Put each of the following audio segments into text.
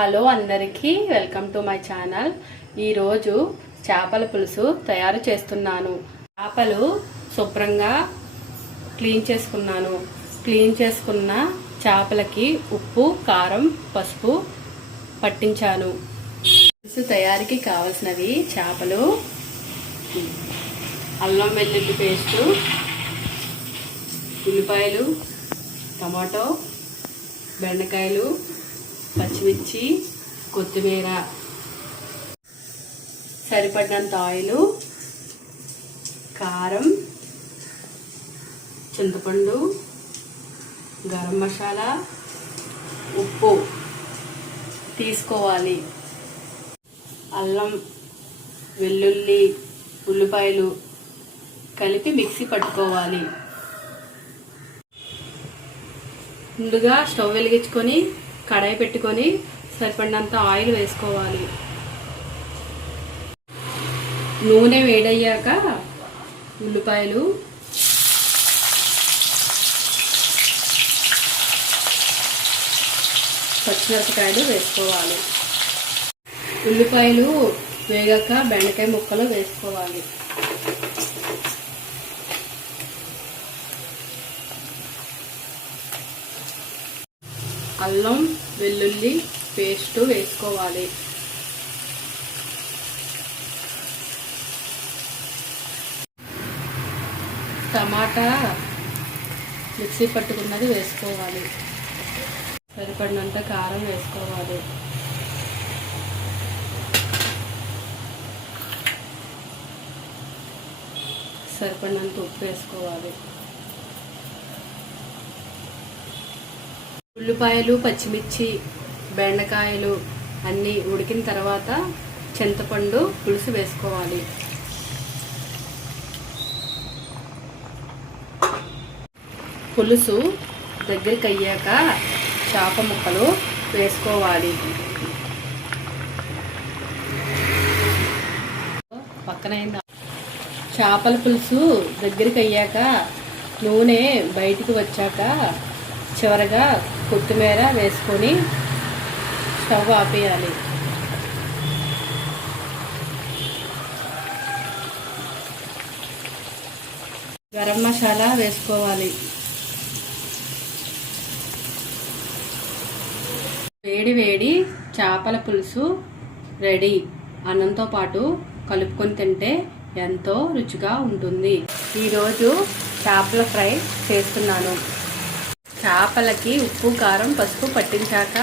Hello అందరికీ welcome to my channel. ఈరోజు చేపల పులుసు తయారు చేస్తున్నాను. చేపలు శుభ్రంగా క్లీన్ చేసుకున్నాను. క్లీన్ చేసుకున్న చేపలకి ఉప్పు, కారం, పసుపు పట్టించాను. పులుసు తయారీకి కావలసినవి చేపలు, అల్లం వెల్లుల్లి పేస్టు, ఉల్లిపాయలు, టమాటో, బెండకాయలు, పచ్చిమిర్చి, కొత్తిమీర, సరిపడినంత ఆయిల్, కారం, చింతపండు, గరం మసాలా, ఉప్పు తీసుకోవాలి. అల్లం వెల్లుల్లి ఉల్లిపాయలు కలిపి మిక్సీ పట్టుకోవాలి. ముందుగా స్టవ్ వెలిగించుకొని కడాయి పెట్టుకొని సరిపడినంత ఆయిల్ వేసుకోవాలి. నూనె వేడయ్యాక ఉల్లిపాయలు, పచ్చిమిరపకాయలు వేసుకోవాలి. ఉల్లిపాయలు వేగాక బెండకాయ ముక్కలు వేసుకోవాలి. అల్లం వెల్లుల్లి పేస్ట్ వేసుకోవాలి. టమాటా మిక్సీ పట్టుకున్నది వేసుకోవాలి. సరిపడినంత కారం వేసుకోవాలి. సరిపడినంత ఉప్పు వేసుకోవాలి. ఉల్లిపాయలు, పచ్చిమిర్చి, బెండకాయలు అన్నీ ఉడికిన తర్వాత చింతపండు పులుసు వేసుకోవాలి. పులుసు దగ్గరికి అయ్యాక చేప ముక్కలు వేసుకోవాలి. పక్కనైంది. చేపల పులుసు దగ్గరికి అయ్యాక నూనె బయటికి వచ్చాక చివరగా కొత్తిమీర వేసుకొని స్టవ్ ఆపేయాలి. గరం మసాలా వేసుకోవాలి. వేడి వేడి చేపల పులుసు రెడీ. అన్నంతో పాటు కలుపుకొని తింటే ఎంతో రుచిగా ఉంటుంది. ఈరోజు చేపల ఫ్రై చేస్తున్నాను. చేపలకి ఉప్పు, కారం, పసుపు పట్టించాక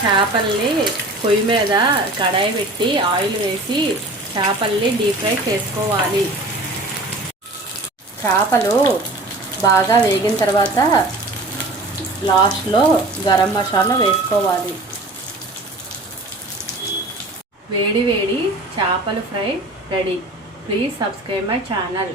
చేపల్ని పొయ్యి మీద కడాయి పెట్టి ఆయిల్ వేసి చేపల్ని డీప్ ఫ్రై చేసుకోవాలి. చేపలు బాగా వేగిన తర్వాత లాస్ట్లో గరం మసాలా వేసుకోవాలి. వేడి వేడి చేపల fry ready. Please subscribe my channel.